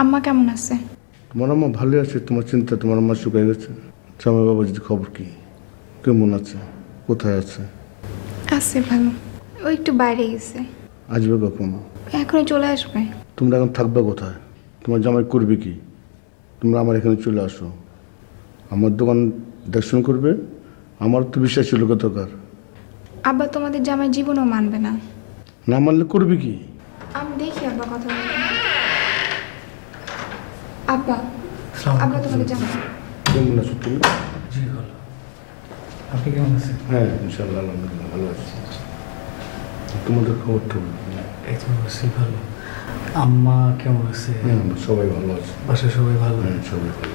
আম্মা কেমন আছে? তোমার আম্মা ভালোই আছে তোমার চিন্তা তোমার আম্মা শুকাই গেছে। জামাই বাবা যদি খবর কি? কেমন আছে? কোথায় আছে? আছে ভালো। ও একটু বাইরে গেছে। আসবে কখন? এখনই চলে আসবে। তোমরা এখন থাকবে কোথায়? তোমার জামাই করবে কি? তোমরা আমার এখানে চলে আসো। আমার দোকান দর্শন করবে। আমার তো বিশ্বাস ছিল দরকার আব্বা তোমাদের জামাই জীবনও মানবে না। না মানলে করবে কি? আমি দেখি আব্বা কথা আব্বা আব্বা। তোমাদের জামাই কেমন আছো তুমি? জি ভালো। আপনি কেমন আছেন? হ্যাঁ ইনশাল্লাহ আলহামদুলিল্লাহ ভালো আছি। তোমাদের খবর তো এই তো আছি ভালো। আম্মা কেমন আছে? হ্যাঁ সবাই ভালো আছে। বাসায় সবাই ভালো? হ্যাঁ সবাই ভালো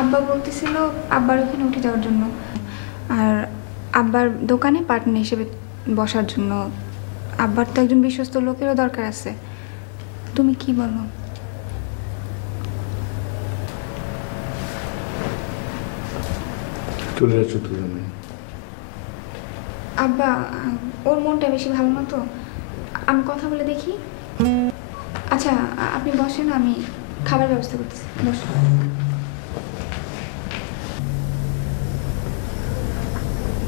আব্বা বলতেছিল আব্বার ওখানে উঠে যাওয়ার জন্য। আর আব্বার দোকানে পার্টনার হিসেবে বসার জন্য। আব্বার তো একজন বিশ্বস্ত লোকেরও দরকার আছে। তুমি কি বলো? চলে যাচ্ছ দুজনে আব্বা ওর মনটা বেশি ভালো না তো? আমি কথা বলে দেখি। আচ্ছা আপনি বসেন, আমি খাবার ব্যবস্থা করতেছি। বসুন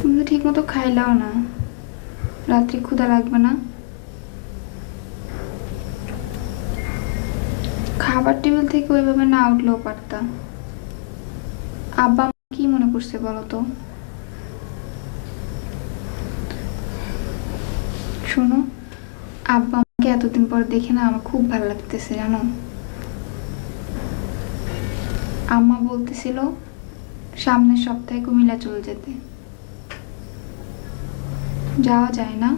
তুমি তো ঠিক মতো খাইলাও না। রাত্রি ক্ষুধা লাগবে না। খাবার টেবিল থেকে ওইভাবে না উঠলেও পারতাম আব্বা কি মনে করছে বলো তো শোনো আব্বা আমাকে এতদিন পর দেখে না আমার খুব ভালো লাগতেছে জানো? আম্মা বলতেছিল সামনের সপ্তাহে কুমিল্লা চলে যেতে। যাওয়া যায় না।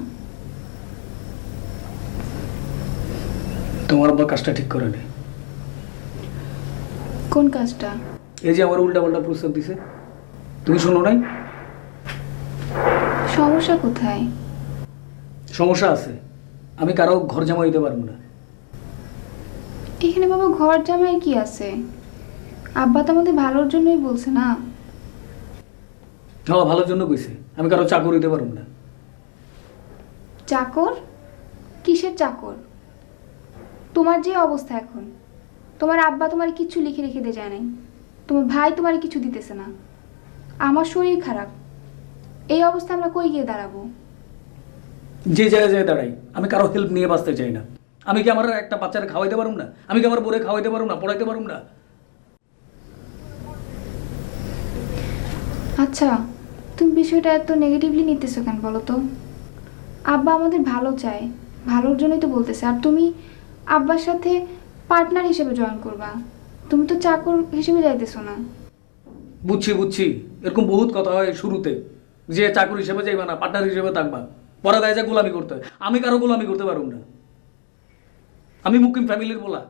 তোমার আব্বা কাজটা ঠিক করে নেই কোন কাজটা? এই যে আমার উল্টা পাল্টা প্রস্তাব দিছে। তুমি শোনো নাই? সমস্যা কোথায়? সমস্যা আছে। আমি কারও ঘর জামা দিতে পারব না। এখানে বাবা ঘর জামাই কি আছে? আব্বা তো আমাদের ভালোর জন্যই বলছে না। হ্যাঁ ভালোর জন্য কইছে। আমি কারও চাকর দিতে পারব না। চাকর? কিসের চাকর? তোমার যে অবস্থা এখন। তোমার আব্বা তোমার কিছু লিখে রেখে দিয়ে যায় নাই। তোমার ভাই তোমার কিছু দিতেছে না। আমার শরীর খারাপ। এই অবস্থা আমরা কই গিয়ে দাঁড়াবো? যে জায়গায় জায়গায় দাঁড়াই আমি কারও হেল্প নিয়ে বাঁচতে চাই না। আমি কি আমার একটা বাচ্চারা খাওয়াইতে পারব না? আমি কি আমার বোরে খাওয়াইতে পারব না? পড়াইতে পারব না? আচ্ছা তুমি বিষয়টা এত নেগেটিভলি নিতেছো কেন বলো তো? আব্বা আমাদের ভালো চায় ভালোর জন্যই তো বলতেছে। আর তুমি আব্বার সাথে পার্টনার হিসেবে জয়েন করবা। তুমি তো চাকর হিসেবে যাইতেছো না। বুঝছি বুঝছি। এরকম বহুত কথা হয় শুরুতে। যে চাকর হিসেবে যাইবা না পার্টনার হিসেবে থাকবা। পরে দেয় যে গোলামি করতে হয়। আমি কারও গোলামি করতে পারব না। আমি মুকিম ফ্যামিলির বলা।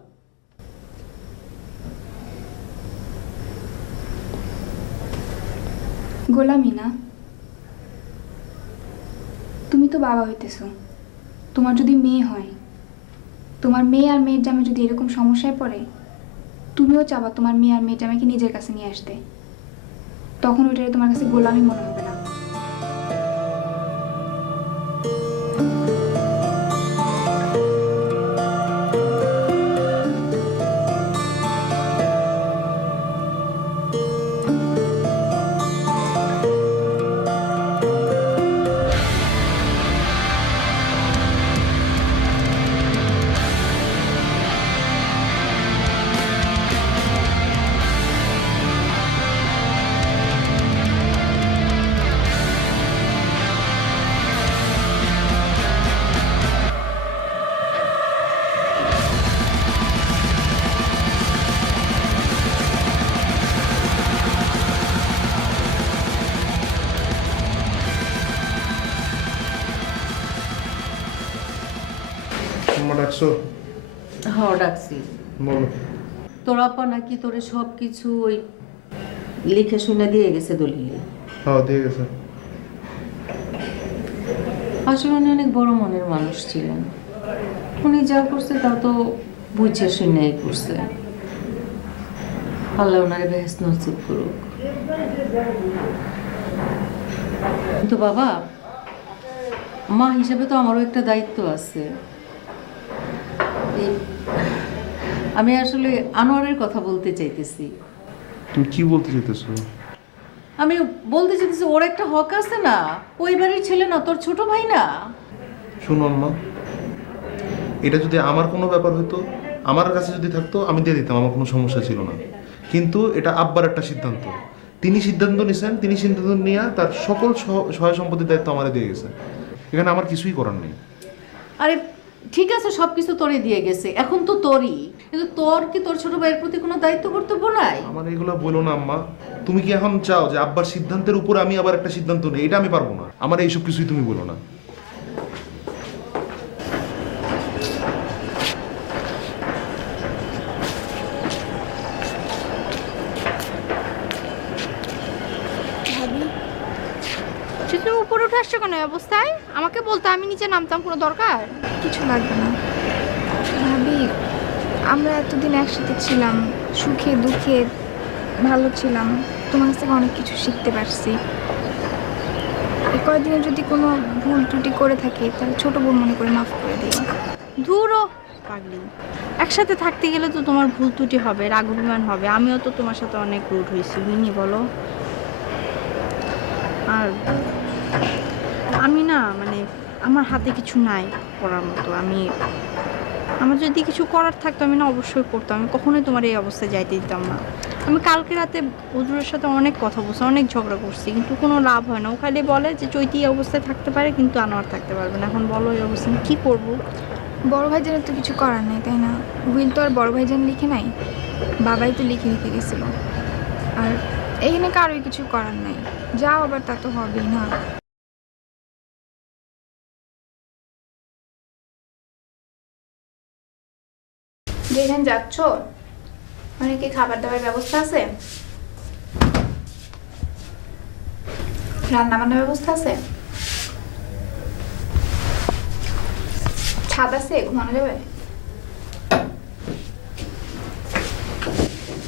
গোলামি না। তুমি তো বাবা হইতেছ। তোমার যদি মেয়ে হয় তোমার মেয়ে আর মেয়ের জামে যদি এরকম সমস্যায় পড়ে তুমিও চাবা তোমার মেয়ে আর মেয়েটা আমাকে নিজের কাছে নিয়ে আসতে। তখন ওইটারে তোমার কাছে গোলামি মনে হবে না। বলো তোর আপা নাকি তোরে সব কিছু ওই লিখে শুনে দিয়ে গেছে দলিলে। হ্যাঁ দিয়ে গেছে। আসলে উনি অনেক বড় মনের মানুষ ছিলেন। উনি যা করছে তা তো বুঝে শুনেই করছে। আল্লাহ ওনারে বেহেস নসিব করুক। কিন্তু বাবা মা হিসেবে তো আমারও একটা দায়িত্ব আছে। আমি আসলে আনোয়ারের কথা বলতে চাইতেছি। তুমি কি বলতে চাইতেছো? আমি বলতে চাইতেছি ওর একটা হক আছে না? ওই বাড়ির ছেলে না তোর ছোট ভাই না? শোনো আম্মা এটা যদি আমার কোনো ব্যাপার হতো আমার কাছে যদি থাকতো আমি দিয়ে দিতাম আমার কোনো সমস্যা ছিল না। কিন্তু এটা আব্বার একটা সিদ্ধান্ত। তিনি সিদ্ধান্ত নিয়েছেন তিনি সিদ্ধান্ত নিয়ে তার সকল সহায় সম্পত্তির দায়িত্ব আমারে দিয়ে গেছে। এখানে আমার কিছুই করার নেই। আরে ঠিক আছে সব কিছু তোরে দিয়ে গেছে। এখন তো তোরই। কিন্তু তোর কি তোর ছোট ভাইয়ের প্রতি কোনো দায়িত্ব কর্তব্য নাই? আমার এগুলো বলো না, আম্মা। তুমি কি এখন চাও যে আব্বার সিদ্ধান্তের উপর আমি আবার একটা সিদ্ধান্ত নেই? এটা আমি পারব না। আমার এইসব কিছুই তুমি বলো না ভাবি সে তুমি উপরে উঠে আসছো কেন অবস্থায়? আমাকে বলতে আমি নিচে নামতাম কোনো দরকার? কিছু লাগবে না। ভাবি আমরা এতদিন একসাথে ছিলাম সুখে দুঃখে ভালো ছিলাম। তোমার কাছ থেকে অনেক কিছু শিখতে পারছি। এই কয়েকদিনে যদি কোনো ভুল ত্রুটি করে থাকি তাহলে ছোট বোন মনে করে মাফ করে দিই দূরও পাগলি। একসাথে থাকতে গেলে তো তোমার ভুল ত্রুটি হবে রাগ অভিমান হবে। আমিও তো তোমার সাথে অনেক রুট হয়েছি মিনি বলো। আর আমি না মানে আমার হাতে কিছু নাই করার মতো। আমি, আমার যদি কিছু করার থাকতো, আমি না অবশ্যই করতাম। আমি কখনোই তোমার এই অবস্থায় যাইতে দিতাম না। আমি কালকে রাতে হুজুরের সাথে অনেক কথা বলছি, অনেক ঝগড়া করছি, কিন্তু কোনো লাভ হয় না। ও খালি বলে যে, চৈতি অবস্থায় থাকতে পারে, কিন্তু আনোয়ার থাকতে পারবে না। এখন বলো এই অবস্থায় আমি কী করব? বড় ভাইজানের তো কিছু করার নেই, তাই না? উইল তো আর বড় ভাইজান লিখে নাই, বাবাই তো লিখে লিখে গেছিল। আর এখানে কারোই কিছু করার নাই। যাও আবার তা তো হবেই না। যেখানে যাচ্ছ? মানে কি খাবার দাবার ব্যবস্থা আছে? রান্না বান্নার ব্যবস্থা আছে? ছাদ আছে? ঘুমানো যাবে?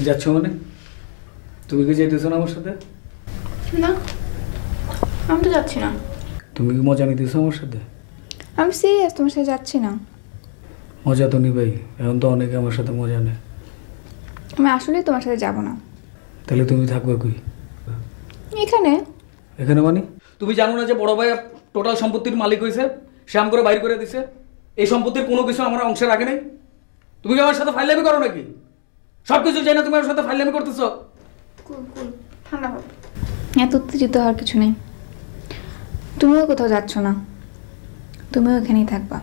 যাচ্ছ মানে? তুমি কি যেতেছো না আমার সাথে? না। আমি তো যাচ্ছি না। তুমি কি মজা নিতেছো আমার সাথে? আমি সিরিয়াস তোমার সাথে যাচ্ছি না। মজা তো নিবাই। এখন তো অনেকে আমার সাথে মজা নেয়। আমি আসলেই তোমার সাথে যাব না। তাহলে তুমি থাকবে কই? এখানে। এখানে মানে? তুমি জানো না যে বড় ভাই টোটাল সম্পত্তির মালিক হয়েছে শ্যাম করে বাইর করে দিছে। এই সম্পত্তির কোনো কিছু আমার অংশের আগে নেই। তুমি কি আমার সাথে ফাইলামি করো নাকি? সব কিছু চাই না তুমি আমার সাথে ফাইলামি করতেছো। কুল কুল ঠান্ডা হোক এত উত্তেজিত হওয়ার কিছু নেই। তুমিও কোথাও যাচ্ছ না। তুমিও এখানেই থাকবা।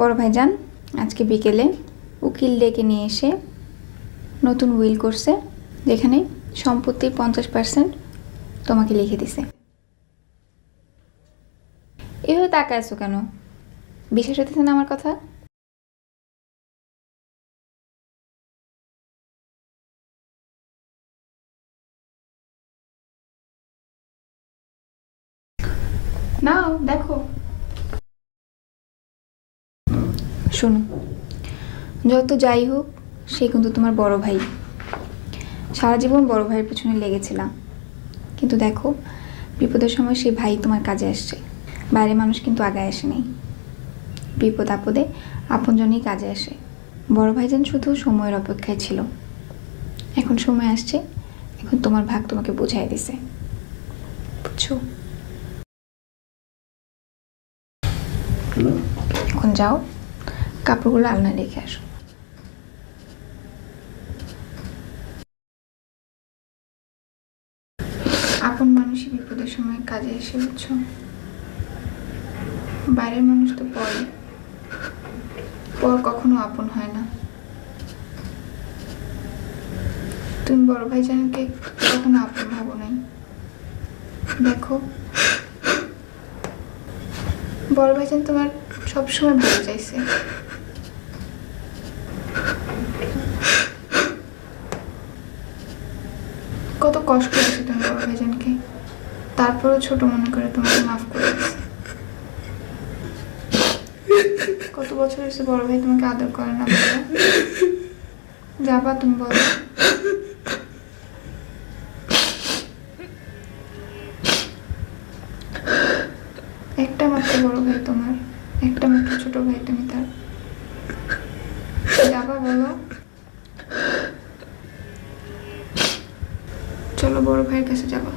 বড় ভাইজান আজকে বিকেলে উকিল ডেকে নিয়ে এসে নতুন উইল করছে, যেখানে সম্পত্তি পঞ্চাশ পার্সেন্ট তোমাকে লিখে দিছে। এভাবে তাকায় আছো কেন? বিশ্বাস হতেছে না আমার কথা? শোনো। যত যাই হোক সে কিন্তু তোমার বড় ভাই। সারা জীবন বড় ভাইয়ের পেছনে লেগেছিলাম। কিন্তু দেখো বিপদের সময় সে ভাই তোমার কাজে আসছে। বাইরে মানুষ কিন্তু আগে আসেনি বিপদ আপদে আপনজনই কাজে আসে। বড় ভাইজান শুধু সময়ের অপেক্ষায় ছিল। এখন সময় আসছে এখন তোমার ভাগ তোমাকে বুঝাই দিছে। বুঝছ? এখন যাও। কাপড়গুলো আলনায় রেখে আসো। আপন মানুষই বিপদের সময় কাজে এসে উঠছ বাইরের মানুষ তো পরে। পর কখনো আপন হয় না। তুমি বড় ভাইজানকে কখনো আপন ভাবো নাই। দেখো বড় ভাইজান তোমার সবসময় ভালো চাইছে। কত কষ্ট হয়েছে তুমি বড় ভাইজানকে। তারপরেও ছোট মনে করে তোমাকে মাফ করে কত বছর হয়েছে বড় ভাই তোমাকে আদর করে না যাবা তুমি বলো। সবচেয়ে বড় ভাই তোমার, একটা মাত্র ছোট ভাই তুমি তার। যাবা, বলো। চলো বড় ভাইয়ের কাছে যাবা।